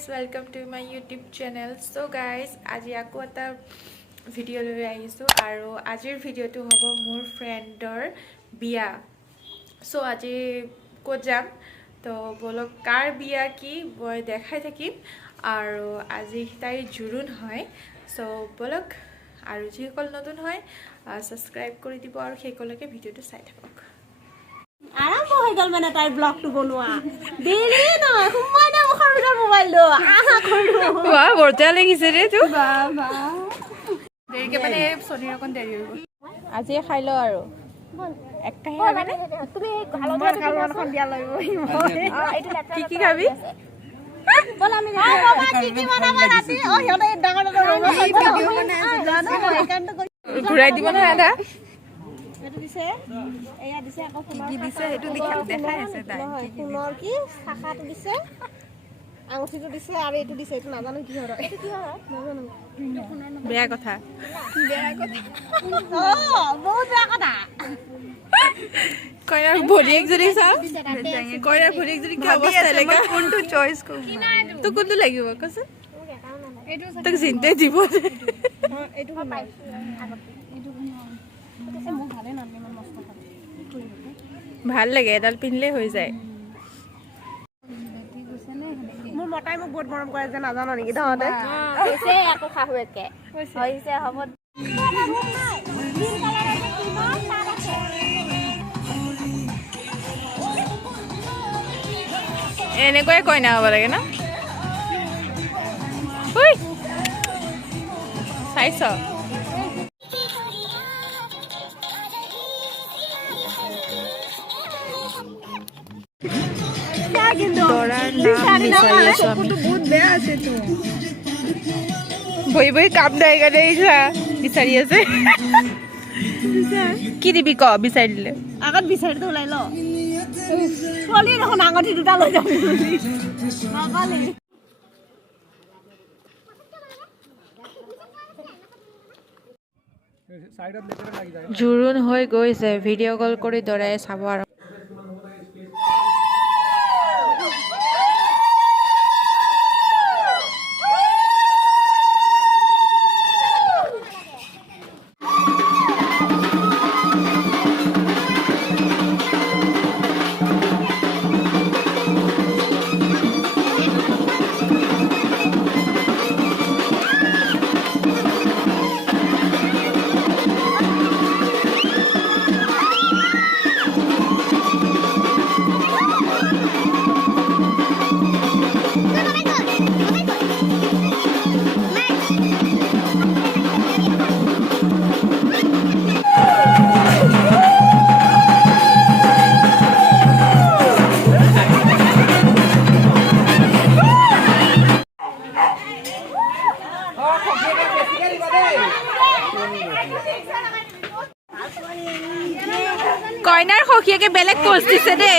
guys, welcome to my YouTube channel. So guys, আজি আকৌ এটা ভিডিও লৈ আহিছো আৰু আজিৰ ভিডিওটো হ'ব মোৰ ফ্ৰেণ্ডৰ বিয়া। সো আজি ক'ত যাম তো বলক কাৰ বিয়া কি মই দেখাই থাকিম আৰু আজি তাই জুৰুন হয়। সো বলক আৰু যিসকল নতুন হয় সাবস্ক্ৰাইব কৰি দিব আৰু সেইকলকে ভিডিওটো চাই থাকক। আৰম্ভ হৈ গল মানে তাই ব্লগটো বনোৱা দেৰি নহয় সোমাই না মুখৰ ভিতৰত মোবাইলটো আহা কৰো বাহ বৰটা লাগিছে ৰে তু বাহ বাহ দেৰিকে মানে সোনিৰ অকন দেৰি হৈ গ'ল আজি খাই ল আৰু বল একটাই খাবি তুমি হালধীয়াখন দিয়া লাগিব এইটো কি খাবি বল আমি বাবা কি বনাবা ৰাতি ও হেলে ডাঙৰ ডাঙৰ ভিডিও বনাই জানো একাউন্ট ঘুৰাই দিব না দাদা এটো দিছে এয়া দিছে আকৌ কি দিছে হেতু দেখাই আছে তাই কি সোণৰ কি শাখাটো দিছে আঙুঠিটো দিছে আৰু এটো দিছে এটো নাজানো কি হয় এটো কি হয় নাজানো বেয়া কথা ও বহুত বেয়া কথা কয়নাৰ ভৰিয়েক যদি চা কয়নাৰ ভৰিয়েক যদি কি অৱস্থা লাগা কোনটো চয়েস কৰো তো কোনটো লাগিব কচোন এটো তক জিনতে দিব এটো পাই ভাল লাগে এডাল পিনলে হৈ যায় মোৰ মটাই মোক বহুত মৰম কৰে যে নাজানো নেকি তহতে হৈছে আকৌ খাহুৱেকে হৈছে হ'ব এনেকৈ কই না হ'ব লাগে না ওই চাইছ বহি বহি কাম নাই কাৰণে বিচাৰি আছে কি দিবি ক বিচাৰি দিলে আগত বিচাৰিটো ওলাই ল ছোৱালী দেখোন আঙঠি দুটা লৈ যাবি জুৰুন হৈ গৈছে ভিডিঅ' কল কৰি দৰাই চাব আৰু কইনাৰ খকিয়াকে বেলেগ পোষ্ট দিছে দে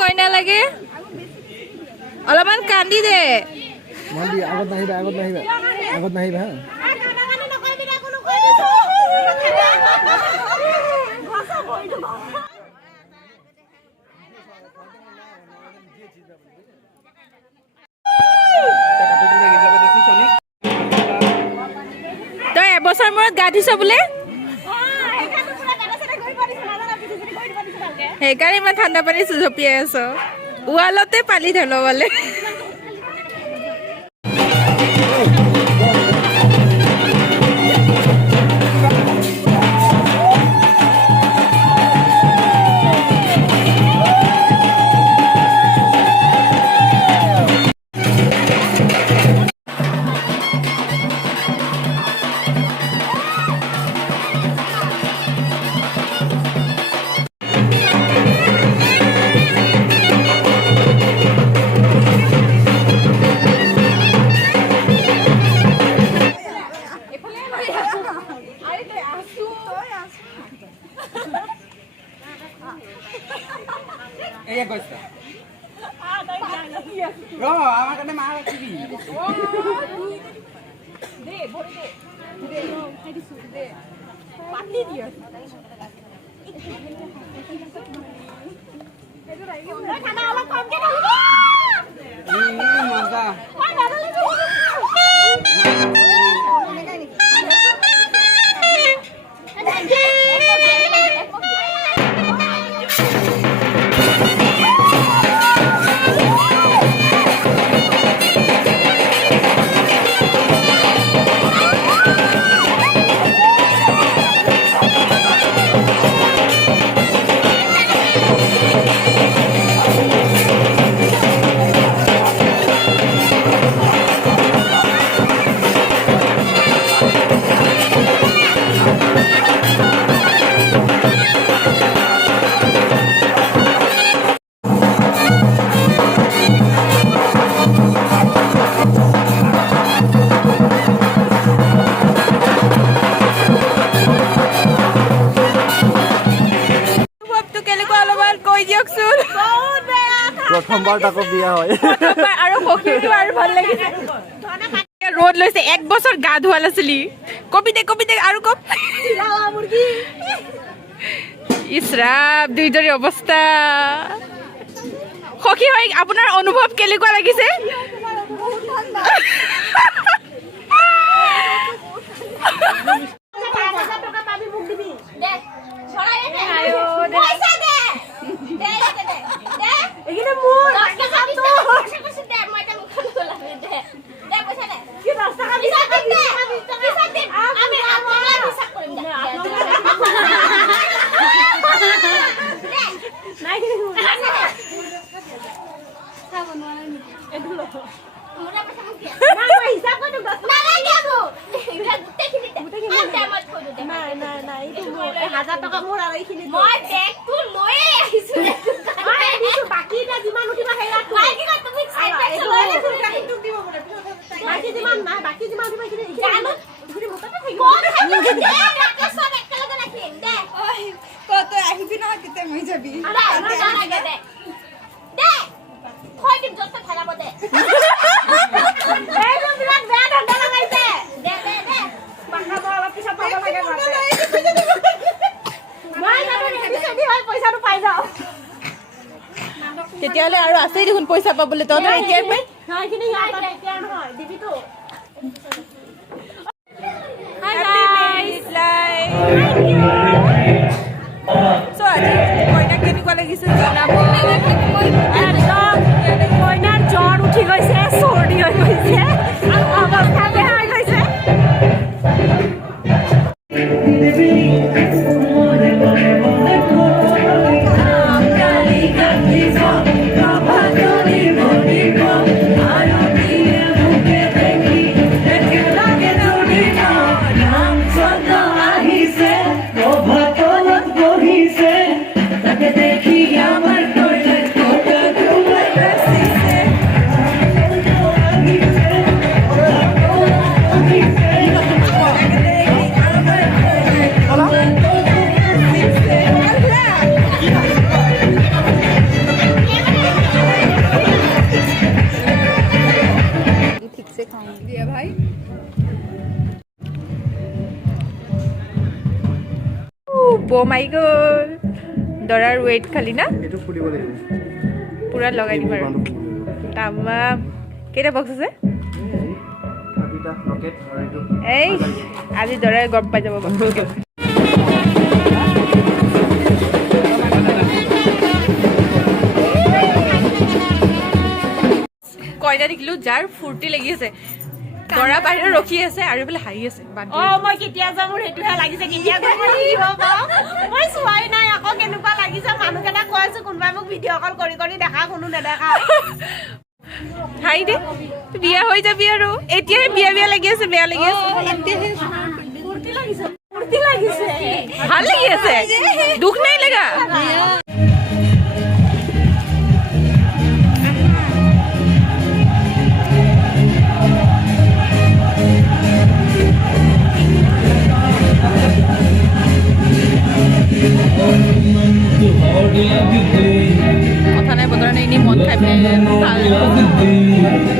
কইনা লাগে অলপমান কান্দি দে আগত নাহিবা তই এবছৰ মূৰত গা ধুইছ বোলে সেইকাৰণে ইমান ঠাণ্ডা পানী জপিয়াই আছ ৱালতে পানী ঢল বোলে প্ৰথমবাৰ তাকো বিয়া হয় আৰু সখীটো আৰু ভাল লাগিছে ৰ'দ লৈছে 1 বছৰ গা ধোৱাল আছিলি কবি দে আৰু কপ ইছৰাব দুইজনী অৱস্থা সখী হয় আপোনাৰ অনুভৱ কেনেকুৱা লাগিছে তেতিয়াহ'লে আৰু আছেই দেখোন পইচা পাবলৈ তহঁতৰ এতিয়াই পাই So, আজি কইনাক কেনেকুৱা লাগিছে জনাব কইনাৰ জ্বৰ উঠি গৈছে চৰ্দি হৈ গৈছে আৰু অৱস্থা বেয়া হৈ গৈছে Oh my god. দৰাৰ ৱেট খালি না এটো ফুৰিব লাগিব পুৰা লগাই দিম আৰু তামাম কেটা বক্স আছে দুটা ৰকেট আৰু এটো এই আজি দৰাই গম পাই যাব কইনা দেখিলো যাৰ ফুৰ্তি লাগি আছে দৰা বাহিৰত ৰখি আছে আৰু বোলে হাঁহি আছে মই কেতিয়া যাম মোৰ হেতুহে লাগিছে কেতিয়া যাম মই চোৱাই নাই আকৌ কেনেকুৱা লাগিছে মানুহকেইটা কৈ আছো কোনোবাই মোক ভিডিঅ' কল কৰি কৰি দেখা কোনো নেদেখা হাঁহি দে বিয়া হৈ যাবি আৰু এতিয়াহে বিয়া লাগি আছে বেয়া লাগি আছে ফূৰ্তি লাগিছে ভাল লাগি আছে দুখ নাই লগা কথা নাই বতৰা নাই এনেই মন খাই পিনে ভাল